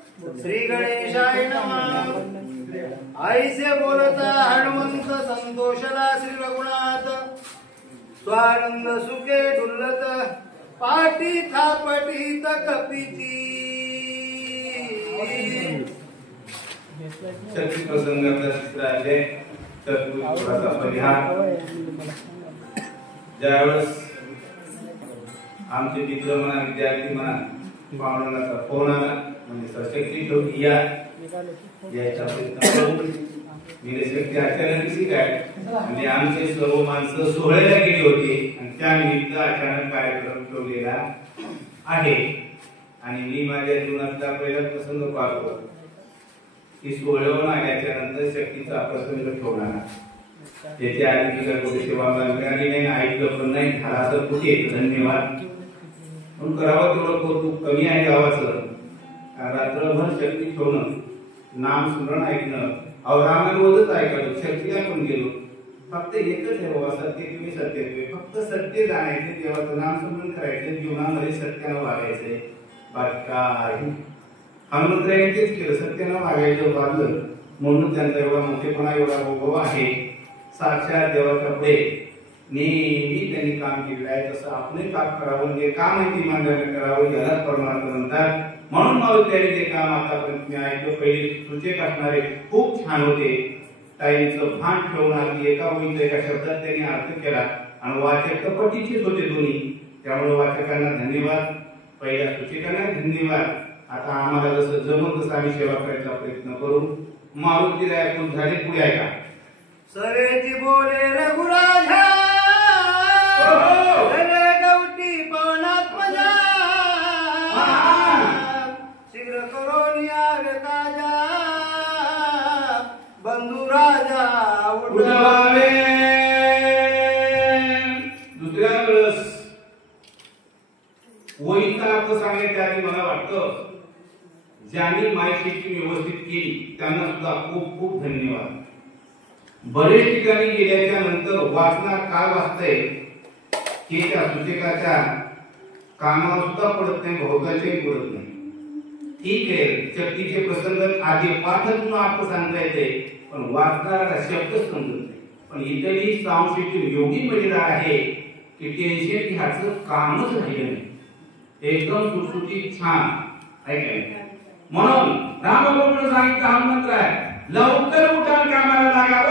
श्री गणेशाय नमः। ऐसे बोलता हनुमंत संतोषला श्री रघुनाथ, स्वानंद सुखे डुल्लत पाटी थापटीत कपिती। शक्ती प्रसंगाचा तिसरा आहे थोडासा परिहार। ज्यावेळेस आमचे मित्र म्हणा विद्यार्थी म्हणा पाहुण्यांचा फोन आला म्हणजे सशक्ती ठेवून यायचा प्रयत्न करू। मी शक्ती अचानक काय म्हणजे आमचे सर्व माणसं सोहळ्याला गेली होती आणि त्यानिमित्त अचानक कार्यक्रम ठेवलेला आहे। आणि मी माझ्या जीवनातला पहिला प्रसंग पाहतो की सोहळ्यावर आल्याच्या नंतर शक्तीचा प्रसंग ठेवणार त्याच्या आधी तिला कुठे सेवा मिळाली नाही, ऐकलं पण नाही, झाला असं कुठे धन्यवाद पण करावं तेवढं कौतुक कमी आहे गावाचं। रात्रभर शक्ती ठेवणं, नाम स्मरण ऐकणं, अवरामन रोजच ऐकलं, शक्तीला पण गेलो। फक्त एकच आहे बाबा, सत्य तुम्ही सत्य तुम्ही फक्त सत्य जाणायचे, देवाचं नाम स्मरण करायचं, जीवनामध्ये सत्यानं वागायचंय, बाकी काही हनुमंतरायांनी तेच केलं, सत्यानं वागायचं वागलं म्हणून त्यांचा एवढा मोठेपणा एवढा वैभव आहे। साक्षात देवाच्या पुढे नेहमी त्यांनी काम केलेलं आहे, तसं आपणही काम करावं, जे काम आहे ते इमानदारीने करावं याला परमार्थ म्हणतात। म्हणून मग त्यांनी ते काम आतापर्यंत मी ऐकलं, पहिले सूचक असणारे खूप छान होते, टाईमचं भान ठेवून अगदी एका ओळीत एका शब्दात त्यांनी अर्थ केला आणि वाचक पटीचेच होते दोन्ही, त्यामुळे वाचकांना धन्यवाद, पहिल्या सूचकांना धन्यवाद। आता आम्हाला जसं जमत तसं आम्ही सेवा करायचा प्रयत्न करू। मारुतीला ऐकून झाले, पुढे ऐका। सरेची बोले रघुराजा, सरे गवटी पवनात मजा, शीघ्र करून यावे ताजा, बंधू राजा उठवावे। दुसऱ्या वेळेस वैता अर्थ सांगायच्या आधी मला वाटतं ज्यांनी माहिती व्यवस्थित केली त्यांना सुद्धा खूप खूप धन्यवाद। बरेच ठिकाणी गेल्याच्या नंतर वाचनात काय वाचतंय की त्या सूचकाच्या कामावर सुद्धा पडत नाही, भोवतालही पडत नाही। ठीक आहे, शक्तीचे प्रसंग आधी पाठच अर्थ सांगता येते पण वाचणारा शब्द समजत नाही। पण इतरही सांस्कृतिक योगी महिला आहे की टेन्शन घ्यायचं कामच राहिलं नाही, एकदम सुटसुटीत छान ऐकायला। म्हणून रामभद्र सांगितलं हा मंत्र आहे, लवकर उठा कामाला लागा।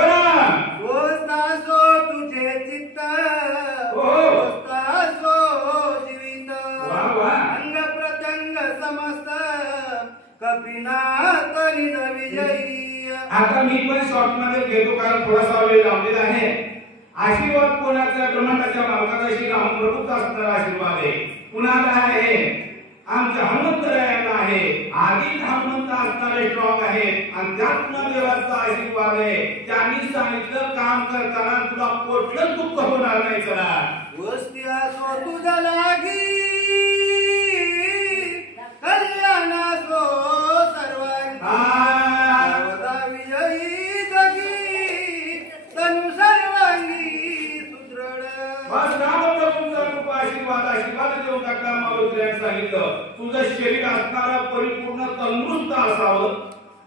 बोला सो तुझे चित्त, सो जीवित, अंग प्रत्यंग समस्त कपिनाथ निज विजयी। आता मी पण शॉर्ट मध्ये घेतो कारण थोडासा वेळ लावलेला आहे। आशीर्वाद कोणाचा? ब्रह्मांडाच्या मालकाचा श्री रामप्रभूचा असणारा आशीर्वाद आहे। कुणाला आहे? आमच्या हनुमंतरायांना आहे। आधी हनुमंत असणारे स्ट्रॉंग आहे आणि त्यातून देवाचा आशीर्वाद आहे। त्यांनी सांगितलं काम करताना तुला कुठलं दुःख होणार नाही। चला वस्ती असो तुझ्या लागी, कल्याण असो सर्वांगी, विजयी जगी तनु सर्वांगी सुदृढ। बस रामप्रभूंचा कृपा आशीर्वाद देऊन टाकला। मारुतीने सांगितलं तुझं शरीर असणारं परिपूर्ण तंदुरुस्त असावं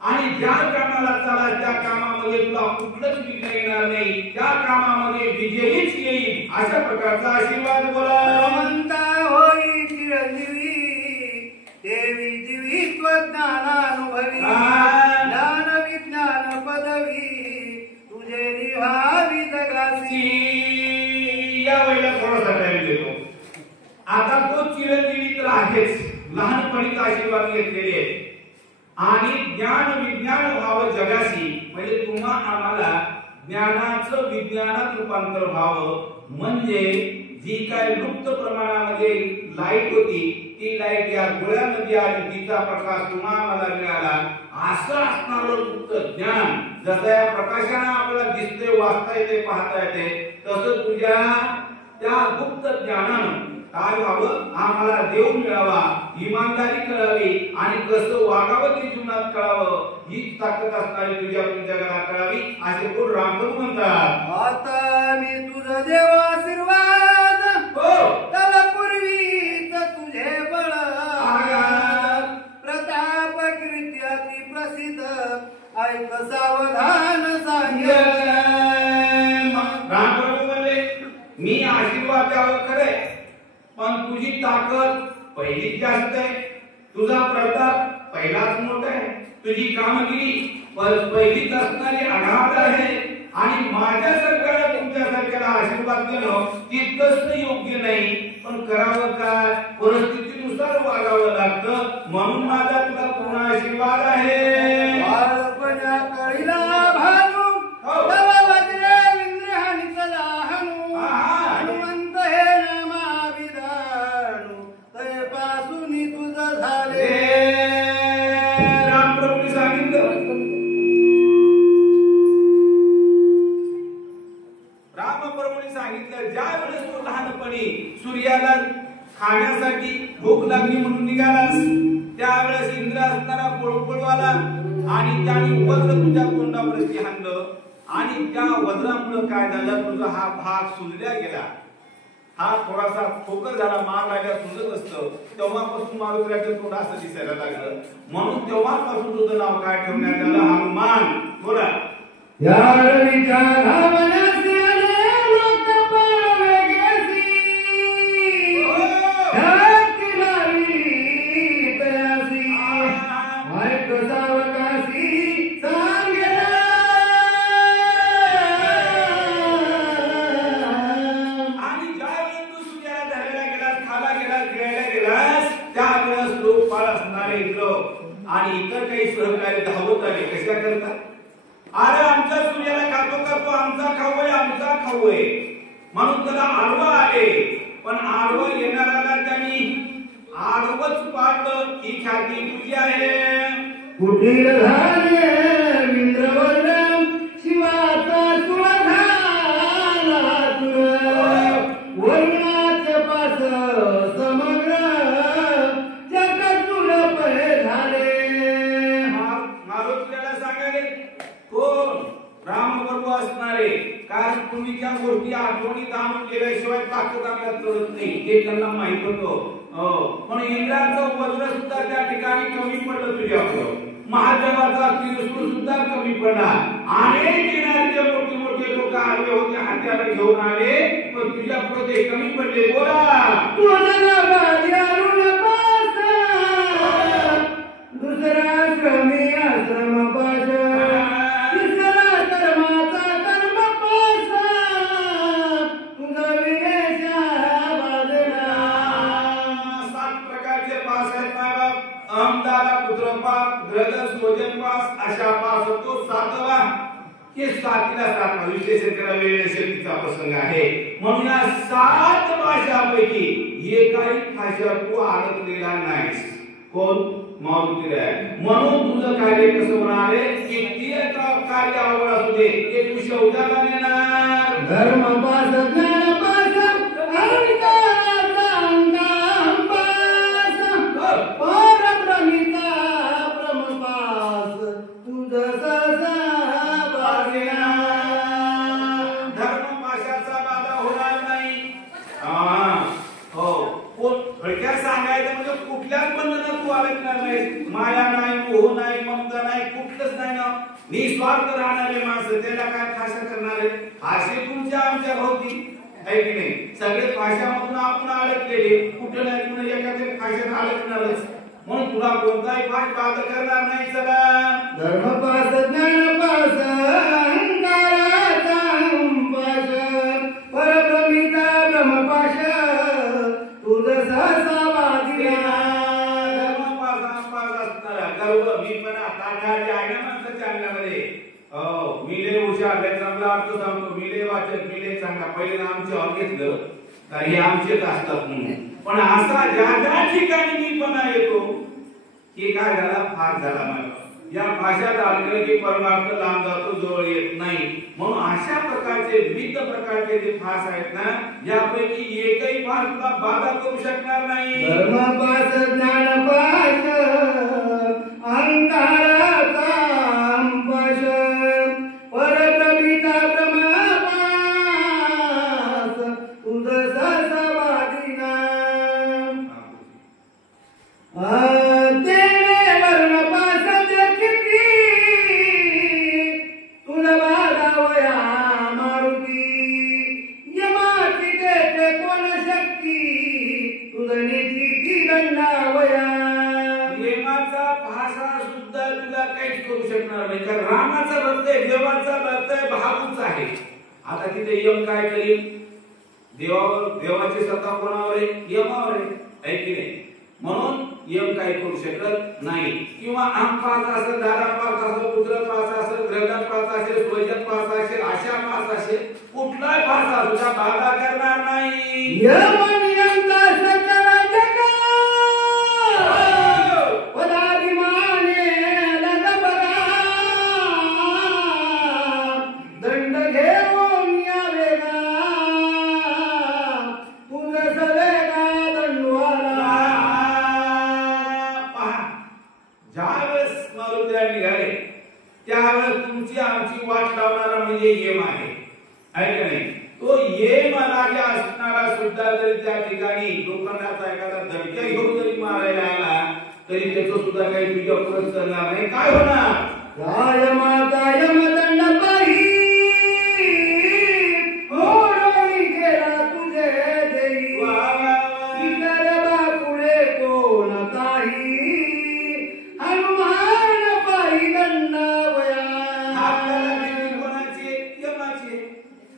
आणि ज्या कामाला चला त्या कामामध्ये तुला कुठलंच विघ्न येणार नाही, त्या कामामध्ये विजयीच येईल अशा प्रकारचा आशीर्वाद। बोला म्हणता होई चिरंजीवी, देवी जीवित्व ज्ञानानुभवी, ज्ञान विज्ञान पदवी तुझे निभावी जगासी। या वेळेला थोडासा टाइम देतो। आता तो चिरंजीवी तर आहेच, लहानपणीचा आशीर्वाद घेतलेले आणि ज्ञान विज्ञान व्हावं जगाशी, म्हणजे तुम्हा आम्हाला ज्ञानाचं विज्ञानात रूपांतर व्हावं, म्हणजे जी काय लुप्त प्रमाणामध्ये लाईट होती ती लाईट या डोळ्यामध्ये आली, तिचा प्रकाश तुम्हा आम्हाला मिळाला। असं असणारं गुप्त ज्ञान जसं या प्रकाशाने आपल्याला दिसते, वाचता येते, पाहता येते, तसं तुझ्या त्या गुप्त ज्ञानानं काय व्हावं, आम्हाला देव मिळावा, इमानदारी कळावी आणि कसं वागावं ते जीवनात कळावं, ही ताकद असणारी तुझ्या जगाला कळावी असे कोण रामप्रभू म्हणतात। आता मी तुझा देव आशीर्वाद, त्याला पूर्वीच तुझे बळ प्रताप प्रसिद्ध ऐक सावधान सांगे. रामप्रभू म्हणले मी आशीर्वाद द्यावं खरे, पण तुझी ताकद पहिलीच जास्त आहे, तुझा प्रताप पहिलाच मोठा आहे, तुझी कामगिरी पहिलीच असणारी अगाध आहे आणि माझ्यासारख्याला तुमच्यासारख्याला आशीर्वाद देणं तितकंच योग्य नाही. पण करावं काय, परिस्थितीनुसार वागावं लागतं, म्हणून माझा तुला पूर्ण आशीर्वाद आहे. बालपणा कळीला भानू तवा वज्रे इंद्र हानिकला हनु. हनुमंत हे नामाविधानू तय पासून तुझं झाले. रामप्रभूंनी सांगितलं, रामप्रभूंनी सांगितलं ज्या वेळेस तू लहानपणी सूर्याला खाण्यासाठी भूक लागली म्हणून निघालास, त्यावेळेस इंद्र असणारा पळू आला आणि त्याने वज्र तुझ्या तोंडावरती हाणलं आणि त्या वज्रामुळे काय झालं, तुझा हा भाग सुजल्या गेला, हा थोडासा ठोकर झाला, मार लागल्या सुजत असतं, तेव्हापासून मारुतीचं तोंड असं दिसायला लागलं, म्हणून तेव्हापासून तुझं नाव काय ठेवण्यात आलं, हनुमान. बोला. या रवीच्या धावण्यास आले लोक पावेगेसी. ढाकी लावी तयासी. ऐक सावकाशी सांगे. आणि ज्यावेळेस तू सूर्याला धरायला गेलास, खाला गेलास, गिळायला गेलास, त्यावेळेस लोक पाळ असणारे इंद्र आणि इतर काही सहकारी धावत आले. कशा करतात, अरे आमच्या सूर्याला खातो करतो, आमचा खाऊ आहे, आमचा खाऊ आहे, म्हणून त्याला आडवा आले. पण आडवा येणाऱ्याला त्यांनी आडवच पाडलं. ही ख्याती तुझी आहे. कुटीर झाले इंद्रवर्ण शिवाचा सुळा वर्णाचे पास समग्र जग तुला झाले. मारुतीला सांगाले कोण, रामप्रभू असणारे, कारण तुम्ही त्या गोष्टी आठवणीत आणून केल्याशिवाय ताकद आपल्याला कळत नाही, हे त्यांना माहित होतं. पण इंद्राचं वज्र सुद्धा त्या ठिकाणी कमी पडलं तुझ्यावर, महादेवाचा त्रिशूळ सुद्धा कमी पडला, अनेक येणारे मोठे मोठे लोक आले होते, हात्याला घेऊन आले, पण तुझ्या पुढे कमी पडले. बोला. दुसरा क्रमी आश्रम पाश. तिसरा कर्माचा कर्म पास. तुझा विनेशा बाजला. 7 प्रकारचे पास आहेत बाबा. अहमदारा पुत्र पास, ग्रदस भोजन पास, अशा पास होतो 7वा. हे 7ला 7 विशेष त्याला वेळ शक्तीचा प्रसंग आहे. म्हणून या 7 भाषापैकी एकाही भाषा तू अडकलेला नाहीस. कोण, मारुतीला. म्हणून तुझं कार्य कसं म्हणाले, किती कार्य आवड असू दे, ते तू शौचाला नेणार. धर्म पास ज्ञान पास अहंकाराचा अंगाम पास. परब्रह्मीचा ब्रह्मपास तुझं सहसा बागिना. धर्मपाशाचा बाधा होणार नाही. हो, थोडक्यात सांगायचं म्हणजे कुठल्याच बंधनात तू अडकणार नाही. माया नाही, मोह नाही, ममता नाही, कुठलंच नाही ना. निस्वार्थ राहणारे माणसं, त्याला काय फाशा करणारे, फाशे तुमच्या आमच्या भोवती आहे की नाही. सगळे फाशामधून आपण अडकलेले, कुठं नाही कुठं एखाद्या फाशात अडकणारच, म्हणून तुला कोणताही फाश बाधा करणार नाही. चला. धर्मपास ज्ञानपास अहंकाराचा पाश. परब्रह्मीचा ब्रह्मपाश तुझं सहसा बागिना. धर्मपास असणारा गर्व, मीपणा, ताठारी आहे ना माणसाच्या अंगामध्ये. मी लय हुशार, चांगला अर्थ सांगतो, मी लय वाचक, मी लय चांगला. पहिले आमचे ऑन घेतलं तर हे आमचेच असतात म्हणून. पण असा ज्या ठिकाणी मीपणा येतो की काय झाला, फास झाला मला. या भाषात अडकलं की परमार्थ लांब जातो, जवळ येत नाही. म्हणून अशा प्रकारचे विविध प्रकारचे जे फास आहेत ना, यापैकी एकही फास तुला बाधा करू शकणार नाही. धर्मपास ज्ञानपास अहंकाराचा पाश. परब्रह्मीचा ब्रह्मपास तुझं सहसा बागिना. तेरे वर्णपास किती असा सुद्धा तुला काहीच करू शकणार नाही. कारण रामाचा भक्त आहे, देवाचा भक्त आहे, भाऊच आहे. आता तिथे यम काय करील? देवाची सत्ता कोणावर आहे? यमावर आहे की नाही? म्हणून यम काय करू शकत नाही. किंवा आम पाच असेल, दादा पाच असेल, पुत्र पाच असेल, ग्रहण पाच असेल, स्वजन पाच असेल, आशा पाच असेल, कुठलाही पाच असू त्या बाधा करणार नाही. यम नियंता सकल जग पदाभिमाने लगबगा दंड घेऊन यावेगा पुनस वेगा दंडवाला. ज्यावेळेस मारुतीला निघाले त्यावेळेस तुमची आमची वाट लावणारा म्हणजे यम आहे का नाही? तो यम लागे असणारा सुद्धा जरी त्या ठिकाणी लोकांना एखादा धडक्या घेऊन जरी मारायला आला तरी त्याचं सुद्धा काही तुझ्या पुढे चालणार नाही. काय होणार? राय माता यमदंड पाही होडोळी गेला तुझे देई इतर बापुढे कोण काही हनुमान पाही दंडावया. आपल्याला भीती कोणाची? यमाची.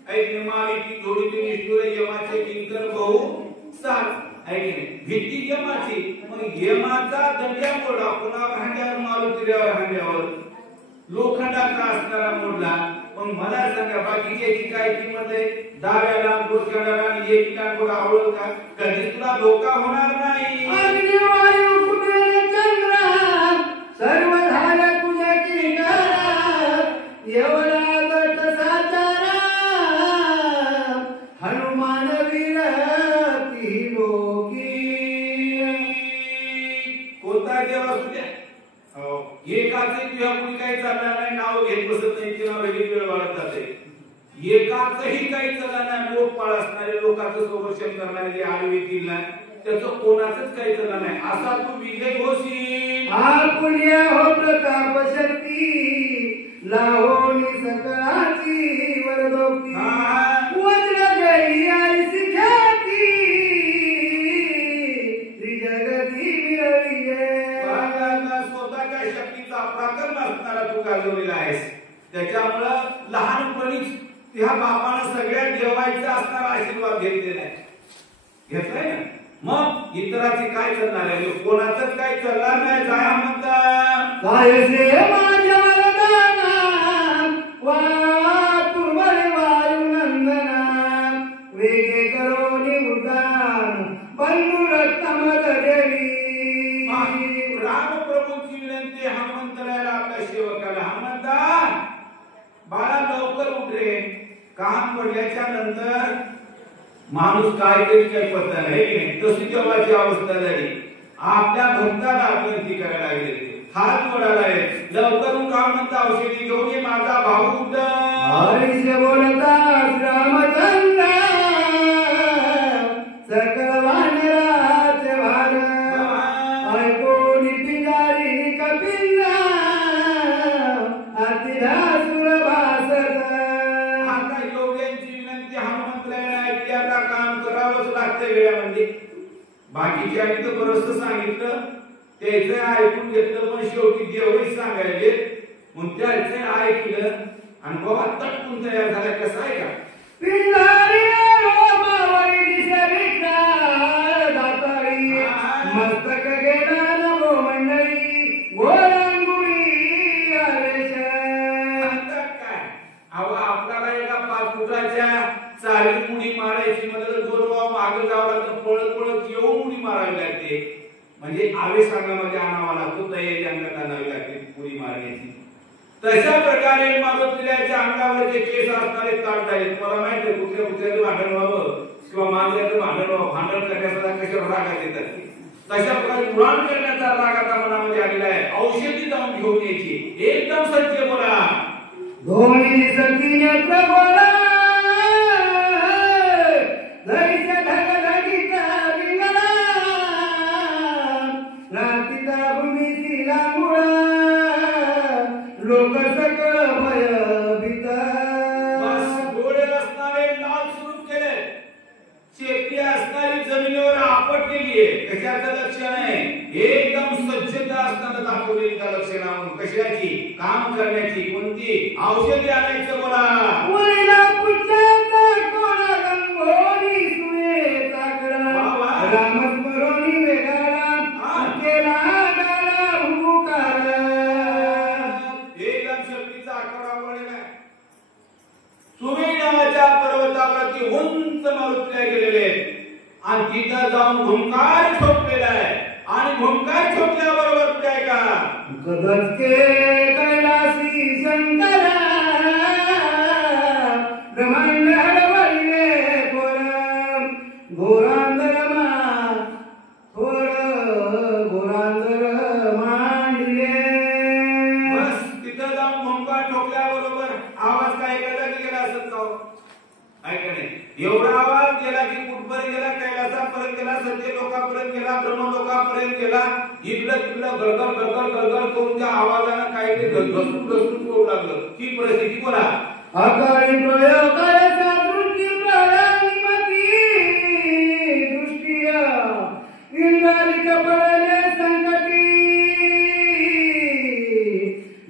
ऐकणे मारिती जोडीची निष्ठुर यमाचे किंकर बहु सात. ऐकणे भीती यमाची. मग यमाचा दंड्या मोडा कोणावर? हांड्यावर मारुतीवर हांड्यावर लोखंडाचा असणारा मोडला. पण मला सांगा बाकीची काय किंमत आहे? दाव्याला गोष्टीला आणि एकीला कोण आवडल का? कधीच तुला धोका होणार नाही. अग्नी वायू कुबेर चंद्र सर्व झाले तुझे किंकार एवढा गट साचारा हनुमान वीर ती लोकी. कोणता देव असू द्या एकाचे तुझ्या कुणी काही चालणार नाही. नाव घेत बसत नाही, तिला वेगळी वेळ वाढत जाते. एकाचही काही चालणार नाही. लोक पाळ असणारे, लोकांचं संरक्षण करणारे जे आडवे येतील ना त्याचं कोणाचंच काही चालणार नाही. असा तू विजय होशील. आपुल्या हो प्रताप शक्ती लाहोनी सकळाची वरदोक्ती वज्र गई आईसी ख्याती त्रिजगती मिळविये. स्वतःच्या शक्तीचा पराक्रम असणारा तू गाजवलेला आहेस. त्याच्यामुळं लहानपणीच त्या बापानं सगळ्या देवायचा असणारा आशीर्वाद घेतलेला आहे. घेतलाय ना? मग इतराची काय करणार आहे? कोणाचंच काय चालणार नाही. जाया म्हणतात काय से माझ्या वरदाना वा तुर्मरे वायू नंदना वेगे करोनी उड्डाण बंधु रत्नमद देवी. राम प्रभूची विनंती हनुमंतराला आपल्या सेवकाला. हनुमंता बाळा लवकर उठ रे. काम पडल्याच्या नंतर माणूस काय तरी काही पत्ता नाही. तशी जेव्हाची अवस्था झाली आपल्या भक्ताला विनंती करायला लागली. हात जोडायला लवकर काम म्हणता औषधी घेऊन ये माझा भाऊ उठ. हरीश बोलता रामचंद्र सकल वानराचे भार ऐकोनी पिंजारी कपिल अतिधासुर भासत. आता योग्यांची विनंती हनुमंतराला ऐकली. आता काम करावंच लागते वेळामध्ये. बाकीच्या तर बरंच सांगितलं त्याचं ऐकून घेतलं पण शेवटी देवही सांगायचे म्हणून त्याचं ऐकलं आणि बाबा तटकून तयार झाला. कसं आहे का? पिंजारी रोमावरी दिसे विक्राळ दातारी मस्तक गेला नवो मंडळी गोरांगुळी आवेश. काय अहो आपल्याला एका 5 फुटाच्या चारी उडी मारायची म्हणजे गोरवा मागे जावं लागतं. पळत पळत येऊन उडी मारावी लागते. म्हणजे आवेशामध्ये आणावा लागतो. तयारी अंगात आणावी लागते उडी मारण्याची. तशा प्रकारे मारुतीच्या अंगावरचे केस असणारे ताट आहेत. तुम्हाला माहित आहे कुठल्या कुठल्याचं भांडण व्हावं किंवा मांजराचं भांडण व्हावं. भांडण करण्याचा कशावर रागात येतात. तशा प्रकारे पुराण करण्याचा राग आता मनामध्ये आलेला आहे. औषधी जाऊन घेऊन यायची. एकदम सत्य बोला. धोनी सतीयत्र बोला धैर्य धगधगीचा विंगला रातीचा भूमीची लांबुळा लोक सकळ भयभीत. बस डोळे असणारे लाल सुरू केले. शेपटी असणारी जमिनीवर आपटलेली आहे. कशाचं लक्षण आहे? एकदम स्वच्छता असताना दाखवलेली कशाची काम करण्याची कोणती औषधी आणायचं बोला वैला पुष्याचा कोणा गंगोरी सुयेचा गडा रामस्मरोनी वेगाला केला गाला भूकार एकदम शक्तीचा आकडा पडलेला सुमे नावाच्या पर्वतावरती उंच मारुतीला गेलेले आणि तिथं जाऊन भूमकार ठोकलेला आहे आणि भूमकार ठोकल्याबरोबर कुठे आहे का गदके कैलासी शंकरा ब्रह्मांड हरवले घोरांदरमा घोरांदर मांडले बस तिथं जाऊन भूमकार ठोकल्याबरोबर आवाज काय गेला असत का ऐका नाही एवढा आवाज गेला की कुठपर्यंत गेला कैलासापर्यंत गेला सत्य लोकापर्यंत गेला ब्रह्म लोकापर्यंत गेला इकडं तिकडं गडगड गडगड गडगड करून त्या आवाजानं काय ते घसरून पडू लागलं ही परिस्थिती बोला अकाळी प्रयोगाचा दृष्टी प्रयाणिमती दृष्टिया इंद्राली कपडले संकटी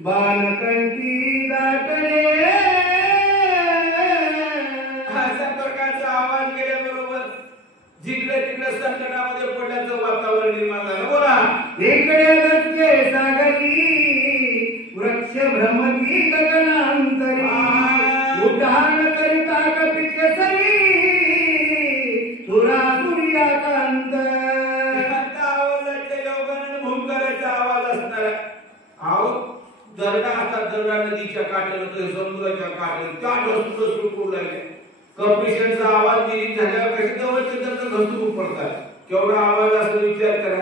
बाणकंठी दाटले अशा प्रकारचा आवाज गेल्याबरोबर जिकडे तिकडे संकटामध्ये पडल्याचं वातावरण निर्माण झालं बोला इकडे दसके सागरी वृक्ष भ्रमती गगनांतरी उड्डाण करिता कपिके सरी सुरा सूर्याकांत आवाजाच्या योगाने भूमकाराचा आवाज असणार आहो दरडा आता दरडा नदीच्या काठावर समुद्राच्या काठावर त्या ढसू सुरू लागले कपिशांचा आवाज निर्माण झाल्यावर कसे जवळचे तर घसरून पडतात केवढा आवाज असं विचार करा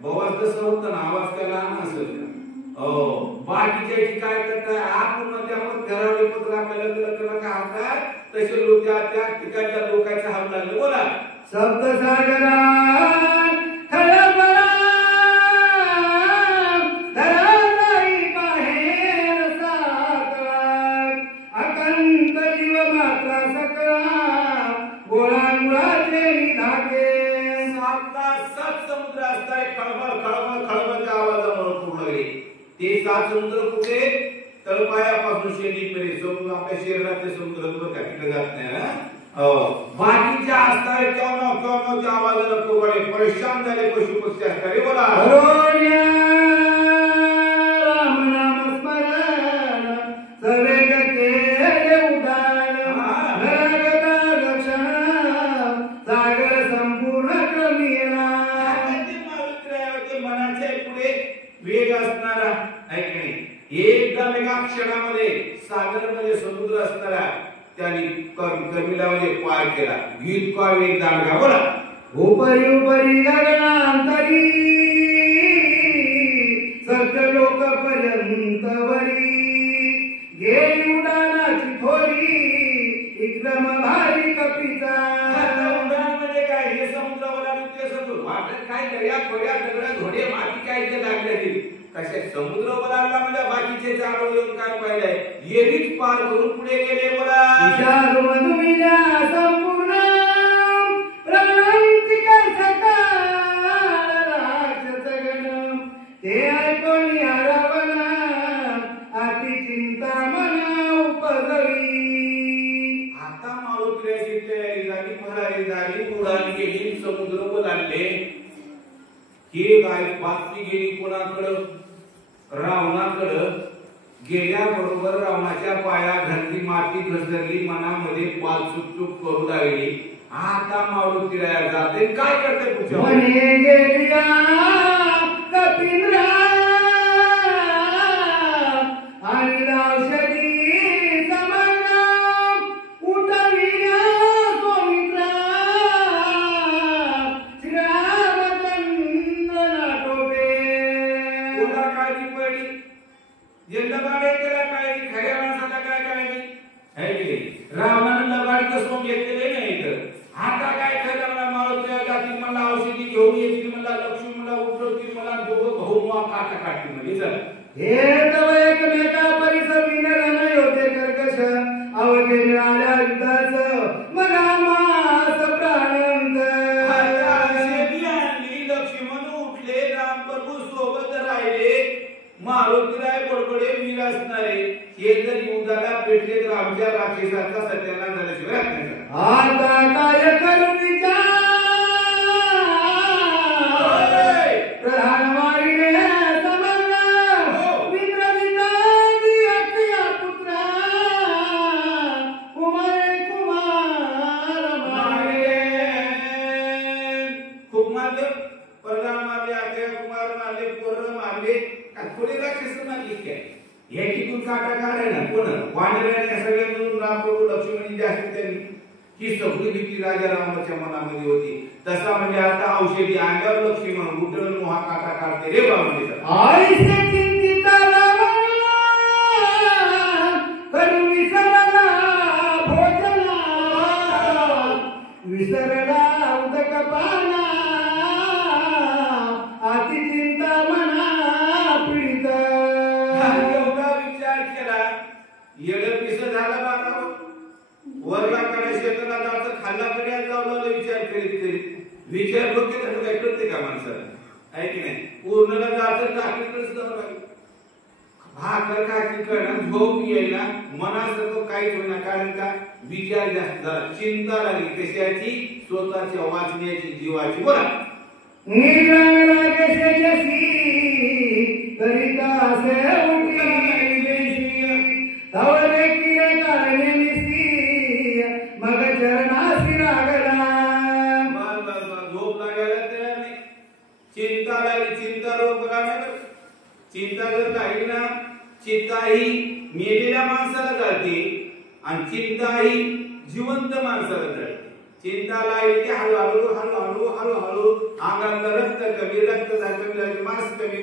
बवाल कसं होतं ना आवाज काय लहान असेल बाकीच्या काय करताय आपण मध्ये आपण घरावले पत्र आपल्याला तुला काय हातात तसे लोक त्या ठिकाणच्या लोकांचा हात लागले बोला सप्तसागरा ते सात समुद्र कुठे तळपायापासून शेंडीपर्यंत समुद्र आपल्या शरीरातले समुद्र तिकडे जात नाही ना बाकीच्या असणारे त्या आवाजाला पूर्वाने परेशान झाले पशु पक्षी असणारे बोला राम नाम स्मरण सवेग केले उडाण नरगता दक्षिण सागर संपूर्ण क्रमिला ते मनाच्या पुढे वेग असणारा ऐकणे एकदम एका क्षणामध्ये सागरमध्ये समुद्र असणारा त्यांनी कर्मिलामध्ये पार केला इतका वेग दांडगा बोला उपरी उपरी गगनांतरी सत्य लोक पर्यंत वरी गेली उडाणाची थोरी एकदम भारी कपिता उडाणामध्ये काय हे समुद्रावर आणि ते समुद्र वाटत काय दर्या खोऱ्या दगड घोडे माती काय ते लागले कशा समुद्रावर आला म्हणजे बाकीचे चालू येऊन काय पाहिलंय येरीच पार करून पुढे गेले बोला विचार मधुमिला संपूर्ण प्रलंतिका सकाळ राक्षस गण ते ऐकून रावणा अति चिंता मना उपजवी आता मारुतीची तयारी झाली भरारी झाली उडान गेली समुद्र ओलांडले हे काय बातमी गेली कोणाकडं रावणाकडं गेल्याबरोबर रावणाच्या पाया घरची माती घसरली मनामध्ये पाल चुकचुक करू लागली आता मारुतीला जाते काय करते पुढच्या म्हणे गेल्या कपिंद्रा आणि औषधी समग्र उठविल्या स्वामित्रा श्रीरामचंद्र टोपे कोणता काळजी पडली जंडबाडे त्याला काळजी खऱ्या माणसाला काय काळजी है की रावणानं लबाड कसं घेतलेले नाही तर आता काय खरं मारुतीला जातील मला औषधी घेऊन येतील मला लक्ष्मी मला उठवतील मला दोघं भाऊ मुआ काटा काढतील म्हणजे चल हे तव एकमेका परिसमीनं न होते कर्कश अवघे मिळाल्या युद्धाचं मगा मास प्राणंत शेती आणली लक्ष्मण उठले राम प्रभू सोबत राहिले मारुतीराय बडबडे वीर असणारे हे जर युद्धाला पेटले तर आमच्या राक्षसाचा सत्यानाश झाल्याशिवाय आता काय करू विचार प्रधानवारीने समजलं मित्रविदानी अख्या पुत्रा कुमार मारे खूप मारले प्रधान मारले अख्या कुमार मारले पोरं मारले थोडे राक्षस मारले काय हे टिकून काटा काढायला कोण वानराने सगळे मिळून रामकडू लक्ष्मणी जास्त त्यांनी ही सगळी भीती राजा रामाच्या मनामध्ये होती तसा म्हणजे आता औषधी अंगावर लक्ष्मण उठल मोहा काटा काढते रे बाबा आईसे चिंतिताला करू विसरला भोजना विसरला उदक पाना अति चिंता मना पीडित एवढा विचार केला येड पिस झाला बाबा वरला कडे शेताला जायचं खाल्ला कडे जावला विचार करीत विचार डोक्यात असं काय कळते का माणसाला आहे की नाही पूर्णला जायचं टाकलीकडेच जावं लागलं भाकर काय कळणार झोप येईना मनासारखं काहीच होईना कारण का विचार जास्त झाला चिंता लागली कशाची स्वतःच्या वाचण्याची जीवाची बोला निर्णय कशाची करिता असे उठी तवरे किरे कारणे निसी मग चरणासी लागला झोप लागायला तयार नाही चिंता लागली चिंता रोग राहणार चिंता जर राहिली ना चिंता ही मेलेल्या माणसाला जाते आणि चिंता ही जिवंत माणसाला जाते चिंता लागली की हळूहळू हळूहळू हळूहळू अंगातलं रक्त कमी रक्त कमी झाले मांस कमी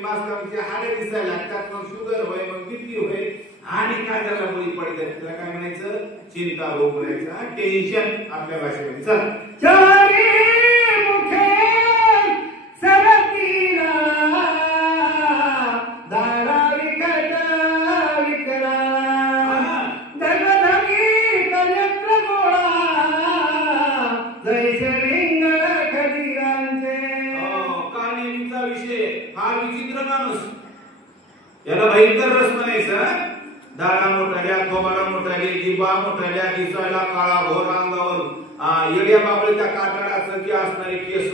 हाडे दिसायला लागतात मग शुगर होय मग बीपी होय आणि काय त्याला बळी पडते त्याला काय म्हणायचं चिंता रोग म्हणायचा टेन्शन आपल्या भाषेमध्ये चल चारी मुखे सरतीला दारा विकट विकला दगदगी कलेत्र गोळा जैसे रिंगण खदिरांचे कानिमीचा विषय हा विचित्र माणूस याला भयंकर रस म्हणायचा दाढा मोठाल्या थोबाडा मोठाले जिबा मोठाल्या दिसायला काळा भोर अंगावर येड्या बाबळीच्या काटाडाचं की असणारे केस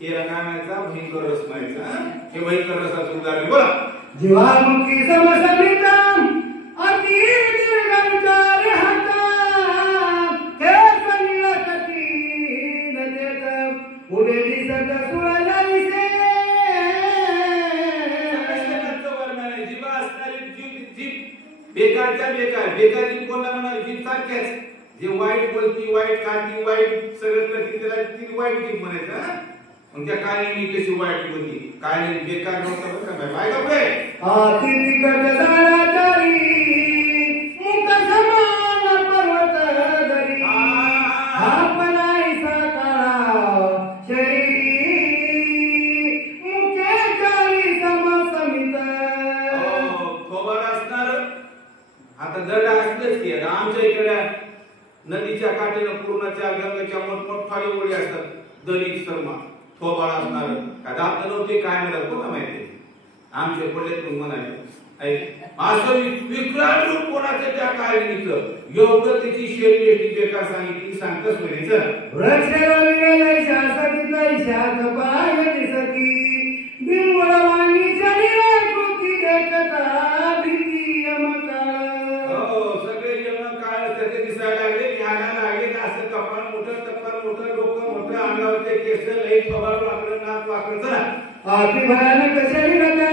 हे रंगाण्याचा भयंकर रस म्हणायचा हे भयंकर रसाचं उदाहरण बोला जीवामुखी समसमितम अति दीर्घविचार हाता हे सनिलकती नदेत पुढे दिसत सुळलाईसे बेकारच्या बेकार बेकारी कोणाला म्हणा जीभ सारख्याच जे वाईट बोलती वाईट खाती वाईट सगळं करते त्याला ती वाईट जीभ म्हणायचं मग त्या काळी कशी वाईट बोलती काय बेकार नव्हतं बरं का बाय गप्पे अति निकट जाणारी मुख समान पर्वत दरी आपलाईसा काळा शरीरी मुखे चारी समसमित खबर असणार आता दड असलंच की आमच्या इकडे नदीच्या काठेनं पूर्णाच्या गंगेच्या मोठमोठाले ओळी असतात दलित शर्मा थोबाळ असणार का दात नव्हते काय म्हणतात कोणा माहिती आमच्या पडल्यात म्हणाले असं विकराळ रूप कोणाचं त्या काळजीचं योग्य त्याची शैली बेकार सांगितली सांगतच म्हणायचं वृक्षरविले शासकी तैशात पाय दिसती बिंबळवाणी शरीर कृती देखता भीती यमता सगळे जण काय त्याचे दिसायला लागले ध्याना लागले असं कपाळ मोठं टप्पर मोठं डोकं मोठं अंगावरचे केस लई थोबाड वाकडं नाक वाकडं चला अति भयानक शरीरता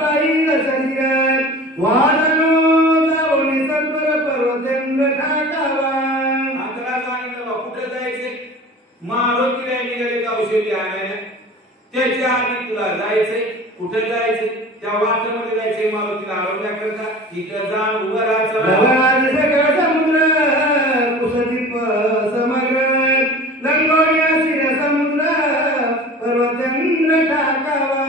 काही शरीर वादनो जाऊन सत्वर पर्वतेंद्र ठाकावा अंतरा जाणील कुठे जायचे मारुतीला निघाले का औषधी आणायला त्याच्या आधी तुला जायचे कुठे जायचे त्या वाटेमध्ये जायचे मारुतीला आरोग्या करता तिथं जाऊन उभं राहायचं सगळं समुद्र कुसदीप समग्र लंगोऱ्या शिर समुद्र पर्वतेंद्र ठाकावा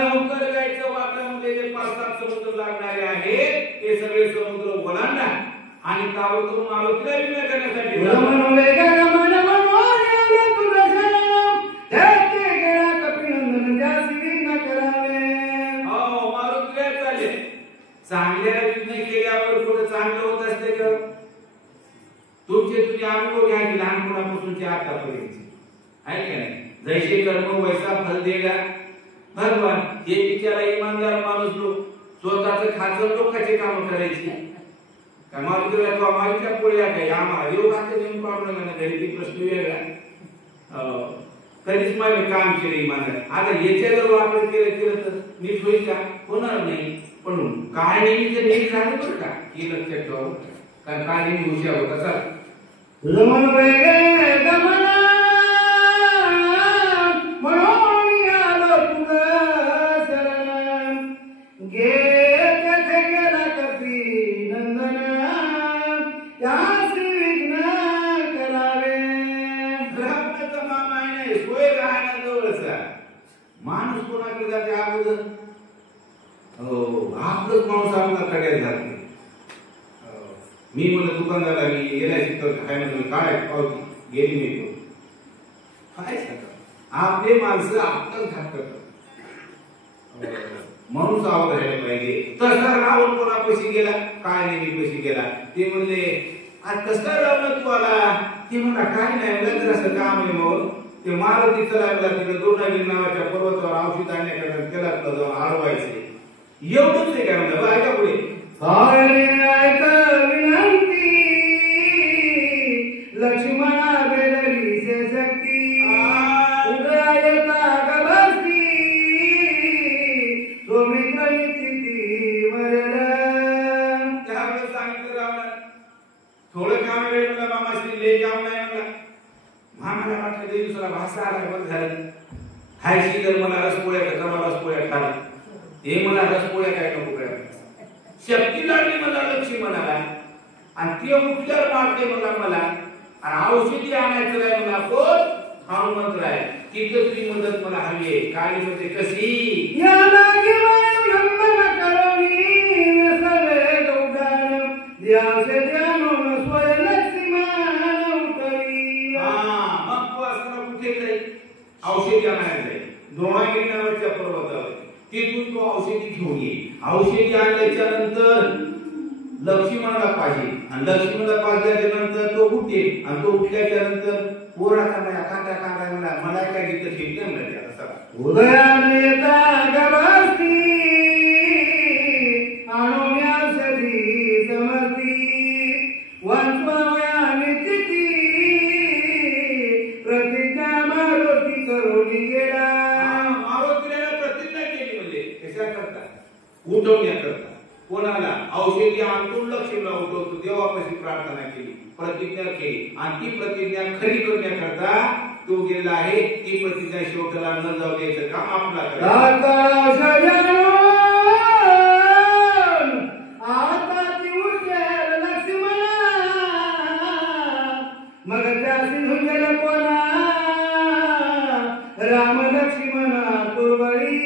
लवकर जायचं वाटामध्ये जे 5-7 समुद्र लागणारे आहेत ते सगळे समुद्र ओलांडा आणि ताबडतोब मारुतीला विनय करण्यासाठी चांगल्या निर्णय केल्यावर पुढे चांगलं होत असते का? तुमचे तुम्ही अनुभव घ्या की लहानपणापासूनचे आतापर्यंत आहे का नाही? जैसे कर्म वैसा फल देगा भगवान. हे बिचारा इमानदार माणूस लोक स्वतःच खाचं लोकांचे काम करायचे. काय मारुतीला तो माईच्या पोळ्या काय आम्हाला योगाचे नेम प्रॉब्लेम आहे घरी ती प्रश्न वेगळा. कधीच माझे काम केले इमानदार. आता याच्यावर आपण केलं तर नीट होईल का? होणार नाही. पण काय नेहमी नीट झालं बरं का हे लक्षात ठेवा. कारण काय नेहमी हुशार होता सर रमण वेगे गमना म्हणून आलो तुझं शरण. गे तेथे गेला कपी नंदन त्यासी विघ्न करावे. ब्राह्मणाचा मामा आहे सोय राहण्या जवळचा माणूस कोणाकडे जाते अगोदर आपलंच माणूस आपला कड्यात जाते. मी म्हणलं दुकानदाराला मी गेल्या शिकतो काय म्हणलं काय पावती गेली मी तो काय सांगतो आपले माणसं आपलंच घात करतात. म्हणून सावध राहायला पाहिजे. तसा रावण कोणापाशी गेला काय नाही मी कशी गेला ते म्हणले आज कसं रावण तू आला. ते म्हणा काय नाही म्हणलं असं काम आहे मग ते मारुतीचं लागला तिकडे दोनागिरी नावाच्या पर्वतावर औषध आणण्याकडे त्याला जाऊन अडवायचे एवढंच आहे काय म्हणलं ऐका पुढे. लक्ष्मणा बेदरी से शक्ती उदयायता गबस्ती तुम्ही कलिती मरला. त्यावेळेस सांगितलं रावण थोडं काम वेळ मला मामाश्री लय काम नाही म्हणला. मामाला वाटलं ते दुसरा भाषा आला बघ झालं खायची तर मला रसपोळ्या का जमा रसपोळ्या खाला ते मला रसपोळ्या काय नको काय शक्ती लागली मला लक्ष्मणाला आणि ते उठल्यावर मारते मला आणि औषधी आणायचं काय मला कोण हनुमंत राय तिथं तुझी मदत मला हवी आहे. काळी म्हणजे कशी याला घेऊन नंदन करोनी सगळे गौडान द्यासे द्यानो स्वय लक्ष्मण उतरी. मग तू असताना कुठे जाईल औषधी आणायला जाईल दोनागिरी नावाच्या पर्वतावर तिथून तो औषधी घेऊन ये. औषधी आणल्याच्या नंतर लक्ष्मणाला पाहिजे आणि लक्ष्मणाला पाहिल्याच्या नंतर तो उठेल आणि तो उठल्याच्या नंतर पोराचा माझ्या काटा काढाय मला काय तिथं ठीक नाही म्हणजे आता उदयान येता गबस्ती आणून्यासधी समर्थी वंशवयाने तिथी प्रतिज्ञा मारुती करून गेला. मारुतीला प्रतिज्ञा केली म्हणजे कशा करता उठवण्या करता कोणाला औषधी आणून लक्ष्मीला उठवतो देवापाशी प्रार्थना केली प्रतिज्ञा केली आणि ती प्रतिज्ञा खरी करण्याकरता तो गेला आहे. ती प्रतिज्ञा शेवटाला न जाऊ द्यायचं काम आपला आता ती उठेल लक्ष्मणा मग त्या सिंधू गेला कोणा राम लक्ष्मणा तुरवळी.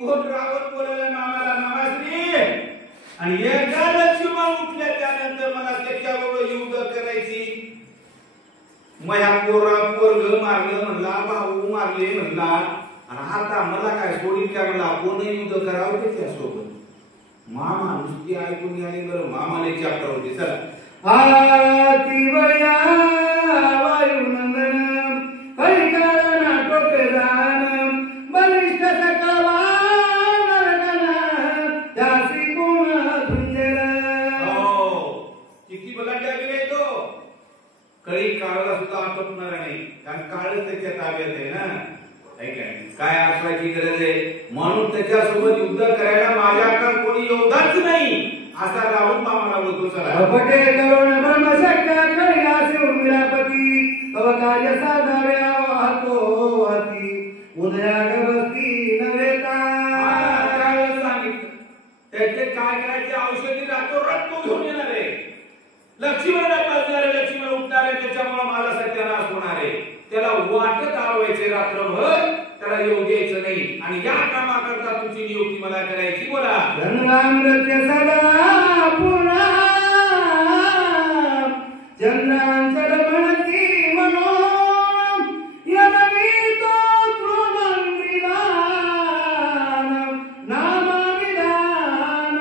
कोण रावण बोलायला मामाला नामाश्री आणि एका लक्ष्मण उठल्या त्यानंतर मला त्याच्याबरोबर युद्ध करायची. माझ्या पोरग मारलं म्हणला भाऊ मारले म्हणला आणि आता मला काय सोडील काय म्हणला कोणही युद्ध करावं त्याच्यासोबत. मामा नुसती ऐकून आली बरं मामाने चॅप्टर होते चला आती वया वायुनंदन परिकाळना टोपेदान बलिष्ठ सकावा नरगण त्यासी गुण धुंजर. किती बलाढ्य गेले तो कळी काळाला सुद्धा आटोपणार नाही कारण काळच त्याच्या ताब्यात आहे ना. काय आठवायची गरज आहे म्हणून त्याच्यासोबत युद्ध करायला माझ्याकडे कोणी योद्धाच नाही असा रावण मामाला बोलतो. चला पटे करुण ब्रह्मशक्त्या कैलासी उर्मिलापती तव कार्य साधाव्या वाहतो वाती उदया गबस्ती नवेता. सांगितलं त्याचे काय करायचे औषधी रातोरात तो घेऊन येणार आहे. लक्ष्मणाला पाजणारे लक्ष्मण उठणारे त्याच्यामुळे मला सत्यानाश होणार आहे. त्याला वाटत आळवायचे रात्रभर त्याला येऊ द्यायचं नाही आणि या कामाकरता तुमची नियुक्ती मला करायची. बोला चंद्रामृत्य सदा पूर्णा चंद्रांचल म्हणती म्हणून यदवीतो तृणंदिदान नामविधान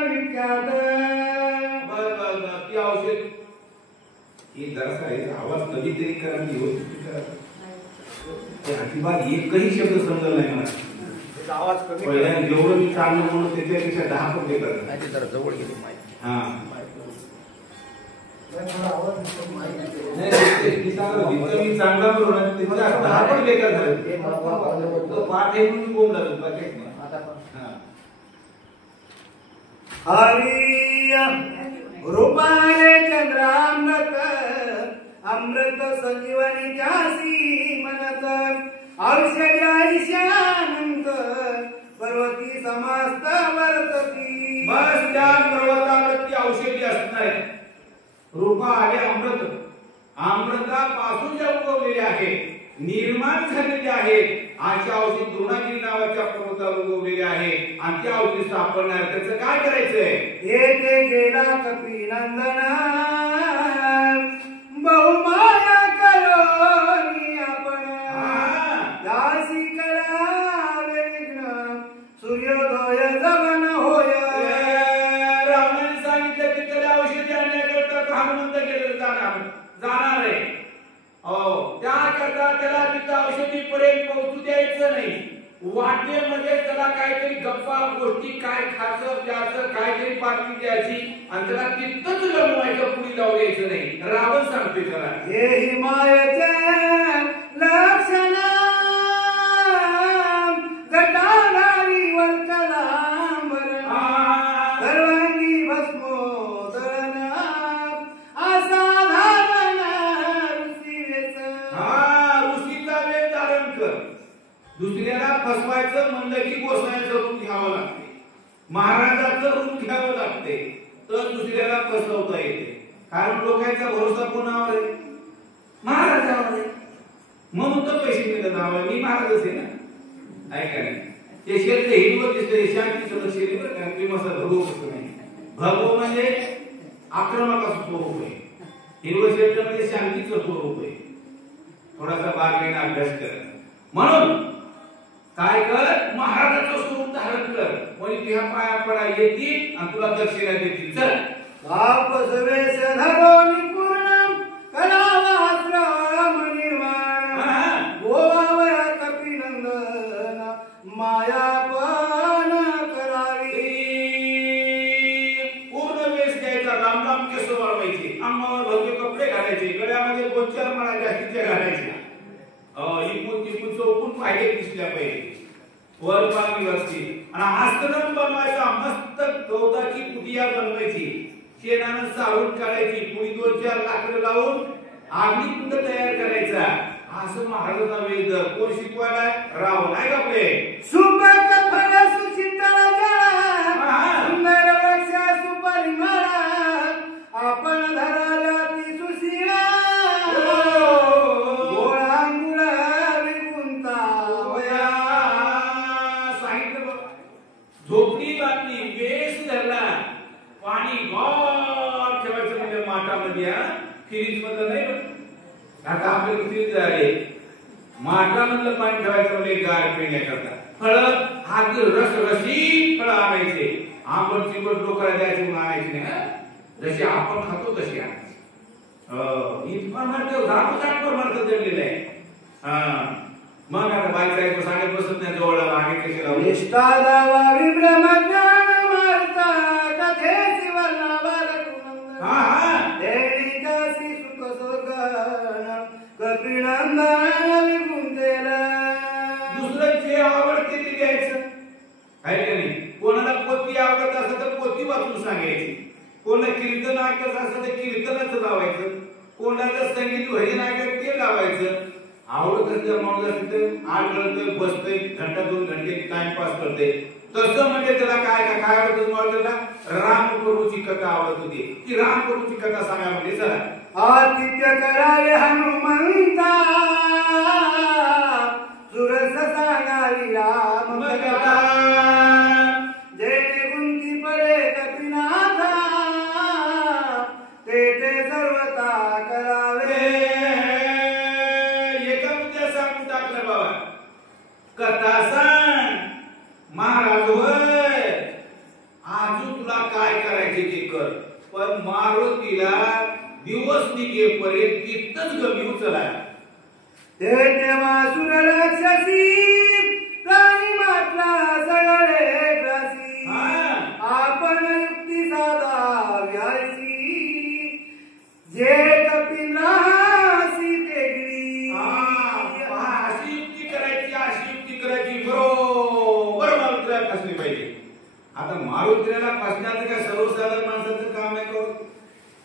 हे जरासा याचा आवाज कधीतरी करा, व्यवस्थित करा. ते अजिबात एकही शब्द समजला नाही मला. आवाज कमी पहिल्या जेवढं मी चांगलं म्हणून त्याच्यापेक्षा 10 पट देतात. नाही जरा जवळ गेली माहिती. हा मी चांगला बोलणार त्याच्या 10 पट बेकार झालं. तो पाठ आहे म्हणून बोलला बाकी नाही. हरिया रूपाने चंद्रामृत अमृत संजीवनी जासी मनत औषधी आयुष्यानंत पर्वती समस्त वर्तती. बस त्या पर्वतावरती औषधी असणार. रूपा आले अमृत, अमृतापासून जे उगवलेले आहे, निर्माण झालेले आहे. अशा औषधी द्रोणागिरी नावाच्या पर्वतावर उगवलेले आहे आणि त्या औषधी सापडणार. त्याचं काय करायचंय? येथे गेला कपिनंदना बहुमाया करोनी आपण दासी करावे विघ्न सूर्योदय जवन होय. रामाने सांगितलं की त्याला औषधी आणण्याकरता हनुमंत गेलेलं जाणार आहे. त्याकरता त्याला तिथं औषधी पर्यंत पोहोचू द्यायचं नाही. वाटेमध्ये त्याला काहीतरी गप्पा गोष्टी काय खायचं प्यायचं काहीतरी बातमी द्यायची आणि त्याला तिथंच रमवायचं, पुढे जाऊ द्यायचं नाही. रावण सांगतोय त्याला हे मायेचे लक्षण गटाधारी वल्कलांबर सर्वांगी भस्मोदरण असाधारण ऋषीवेश. ऋषीचा वेश धारण कर. दुसऱ्याला फसवायचं म्हणलं की गोसाव्याचं रूप घ्यावं लागते, महाराजाचं रूप घ्यावं लागते, तर दुसऱ्याला फसवता येते. कारण लोकांचा भरोसा कोणावर आहे? महाराजावर आहे. म्हणून तर पैसे मिळत नाव मी महाराजच आहे ना. ऐका नाही ते शेत हिरवं दिसतंय, शांतीचं लक्ष बरं का. तुम्ही मस्त भगव कसं नाही. भगव म्हणजे आक्रमकाचं स्वरूप आहे. हिरवं शेत म्हणजे शांतीचं स्वरूप आहे. थोडासा बारकाईने अभ्यास कर. म्हणून काय कर, महाराजाचं स्वरूप धारण कर. म्हणजे तुझ्या पाया पडा येतील आणि तुला दक्षिणा देतील. चल वेश धरोनी पूर्ण कलावाश्रम निर्माण गोवावया कपिनंदन मायापन करावी. पूर्ण वेश द्यायचा, लांब लांब केस वाढवायचे, अंगावर भव्य कपडे घालायचे, गळ्यामध्ये 2-4 माळा जास्तीच्या घालायच्या. इकून तिकून चौकून पाहिजे दिसल्या पाहिजे. वर पाणी वरती आणि आस्तरण बनवायचा. मस्त गवताची कुटिया बनवायची, शेणानं सावून काढायची, पुढे 2-4 लाकडं लावून अग्निकुंड तयार करायचा. असं महाराजांचा वेद. कोण शिकवायला? रावण आहे का आपले. सुबक फळ सुचितळ जळ सुंदर वृक्ष सुपरिमळ आपण धराला ती सुशीला गोळांगुळ विकुंता वया. साहित्य झोपडी बांधली, वेश धरला, पाणी गार ठेवायचं म्हणजे माठामध्ये. फ्रीज मधलं नाही बरं. आता आपल्याला फ्रीज झाले, माठामधलं पाणी ठेवायचं म्हणजे गार पिण्याकरता. फळ हाती रसरशीत फळ आणायचे, आंबट चिंबट डोक्याला द्यायचे म्हणून आणायचे नाही. जशी आपण खातो तशी आणायची. इथं म्हणतो घाटो म्हणतो जमलेलं आहे. मग आता बाईचा एक सांगत बसत नाही, जवळ मागे कशी लावली. निष्ठादावा विब्रह्मज्ञान मार्ता कथेसी वर्णावर कुनंदन देवी दासी सुख सोगन कपिनंदन विकुंतेल. दुसरं जे आवडते ते द्यायचं आहे का नाही. कोणाला पोथी आवडत असेल तर पोथी वाचून सांगायची, कोणाला कीर्तन ऐकत असेल तर कीर्तनच लावायचं, कोणाला संगीत भजन ऐकत ते लावायचं. आवडत असेल माणूस असेल तर आठ करतोय, बसतोय, घंटा 2 घंटे टाइमपास करते. तसं म्हणजे त्याला काय आवडतं मला? रामप्रभूची कथा आवडत होती. ती रामप्रभूची कथा सांगा म्हणजे चला. आदित्य कराय हनुमंता सुरस सांगावी राम कथा जेणे गुंती पडे कपिनाथा ते सर्वता करावे. एका मुद्द्या सांगून टाकलं बाबा. कथा सांग महाराज होय, आजू तुला काय करायचे ते कर, पण मारुतीला दिवस निघेपर्यंत तिथंच गमी उचला ते देवासुर राक्षसी प्राणी मात्रा सगळे ग्रासी आपण युक्ती साधाव्याची जे कपिलासी तेगडी अशी युक्ती करायची बरोबर मारुतीला फसली पाहिजे. आता मारुतीला फसण्याचं काय सर्वसाधारण माणसाचं काम आहे का?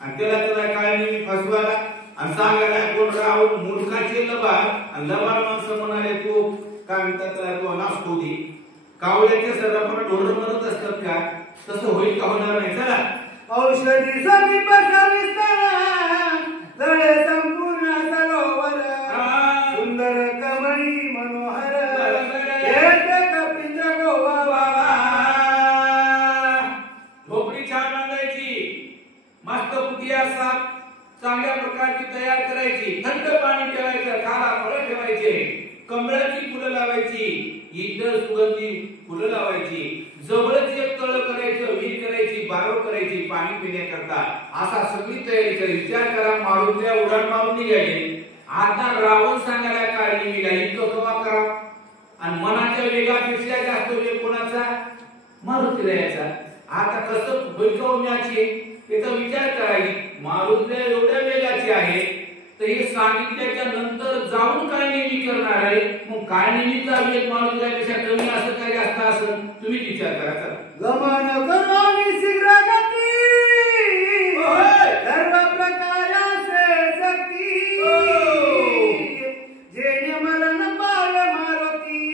आणि त्याला काय नाही फसवायला आणि सांगायला कोण राव मूर्खाचे लबाड आणि लबाड माणसं म्हणाले तू काय म्हणतात तू नाचतो ती कावळ्याच्या सर्रापणा ढोर म्हणत असतात का? तसं होईल का? होणार नाही. चला औषधी समीप जळे संपूर्ण सरोवर सुंदर कमळी मनोहर एक कपिंद्र गोवा झोपडी छान बांधायची, मस्त कुटिया साप चांगल्या प्रकारची तयार करायची, थंड पाणी ठेवायचं, खाला फळं ठेवायचे, कमळाची फुलं लावायची, इतर सुगंधी फुलं लावायची, जवळच एक तळ करायचं, विहीर करायची, बारो करायची पाणी पिण्याकरता. असा सगळी तयारी करायची. विचार करा मारुतीला उडाण मारून निघाले. आता रावण सांगायला काढली निघाली इतकं कवा करा आणि मनाच्या वेगापेक्षा जास्त वेग कोणाचा? मारुतीला यायचा. आता कसं भयकवण्याचे त्याचा विचार करायची. मारुतीला एवढ्या वेगाची आहे तर हे सांगितल्याच्या नंतर जाऊन काय नेहमी करणार आहे? मग काय नेहमीचा वेग मारुतीपेक्षा कमी असं काय जास्त असं तुम्ही विचार करा. गमन करोनी शीघ्र गती सर्व प्रकाराचे शक्ती जेणे मरण पावे मारुती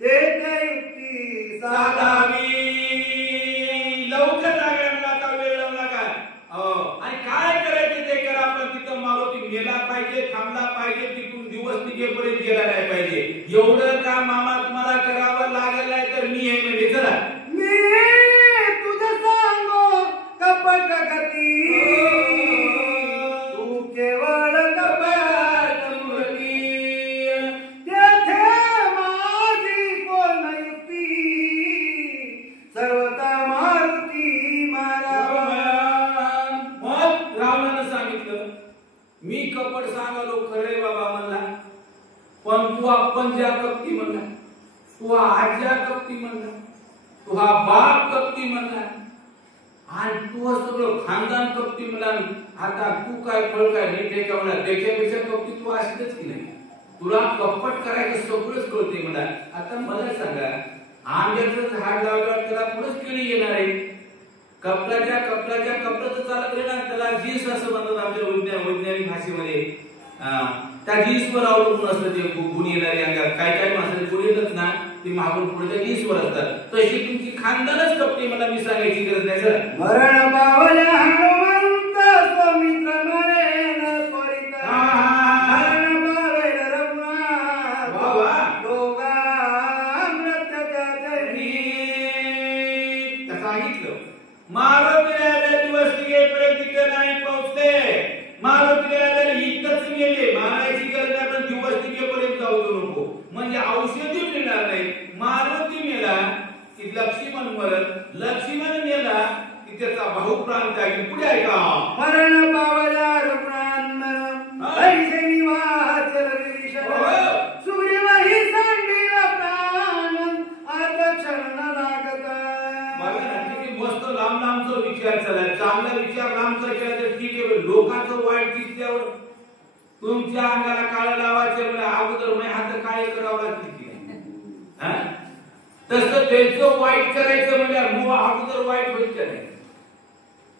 ते युक्ती साधावी. लवकर लागायला आता वेळ लावू नका. आणि काय करायचं ते करा. आपण तिथं मारुती मेला पाहिजे, थांबला पाहिजे, तिथून दिवस निघेपर्यंत गेला नाही पाहिजे. एवढं काम मामा तुम्हाला करावं लागेल नाही तर मी हे म्हणजे चला मी तुझं सांगो कपट गती तू केवळ कपट मूर्ती तेथे माझी कोण युक्ती सर्वता मारुती मारावा. मग रावणानं सांगितलं मी कपट सांगालो खरे बाबा म्हणला, पण तू पंजा कपटी म्हणला, तू आज्या कपटी म्हणला, तू हा बाप कपटी म्हणला आणि तू सगळं खानदान कपटी म्हणला. आता तू काय फळ काय नीट आहे का म्हणला. त्याच्यापेक्षा कपटी तू असतेच की नाही. तुला कपट करायचं सगळंच कळते म्हणला. आता मला सांगा आंब्याचं झाड लावल्यावर त्याला थोडंच केळी येणार आहे. कपडाचं चालत राहणार. त्याला जीन्स असं म्हणतात आमच्या वैज्ञानिक भाषेमध्ये. त्या जीन्सवर अवलंबून असतं ते गुण येणारे अंगात. काय माणसाचे गुण येतात ना ते मागून पुढे जीन्सवर असतात. तशी तुमची खानदानच कपटी मला मी सांगायची गरज नाही. सर मरण पावल्या हनुमंत स्वामित्र मरेन त्वरित मरण पावेल रघुनाथ दोघा मृत्यूच्या जरी. सांगितलं मारुतीला दिवस निघेपर्यंत तिथे नाही पोहोचले. मारुतीला इतकंच गेले मारायची गरज नाही पण दिवस निघेपर्यंत जाऊ नको म्हणजे औषधी मिळणार नाही. मारुती मेला की लक्ष्मण मरत, लक्ष्मण मेला की त्याचा भाऊ प्राण त्यागी. पुढे आहे का मरण पावल्या रघुनाथ ऐसे निवाचल विभीषण सुग्रीव ही सांडीला प्राण आता क्षण लागता. बघा ना किती मस्त लांबचा विचार चालला. चांगला विचार लांबचा केला तर ठीक आहे. लोकांचं वाईट दिसल्यावर तुमच्या अंगाला काळं लावायचं म्हणजे अगोदर मी हात काळे करावं लागते. तसं त्यांचं वाईट करायचं म्हणजे मग अगोदर वाईट होईल का नाही.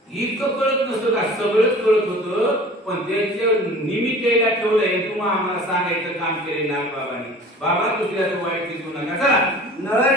इतकं कळत नसतं का? सगळंच कळत होतं पण त्यांच्या निमित्त यायला ठेवलंय. तुम्हाला आम्हाला सांगायचं काम केले नागबाबांनी. बाबा दुसऱ्याचं वाईट दिसू नका. चला नळ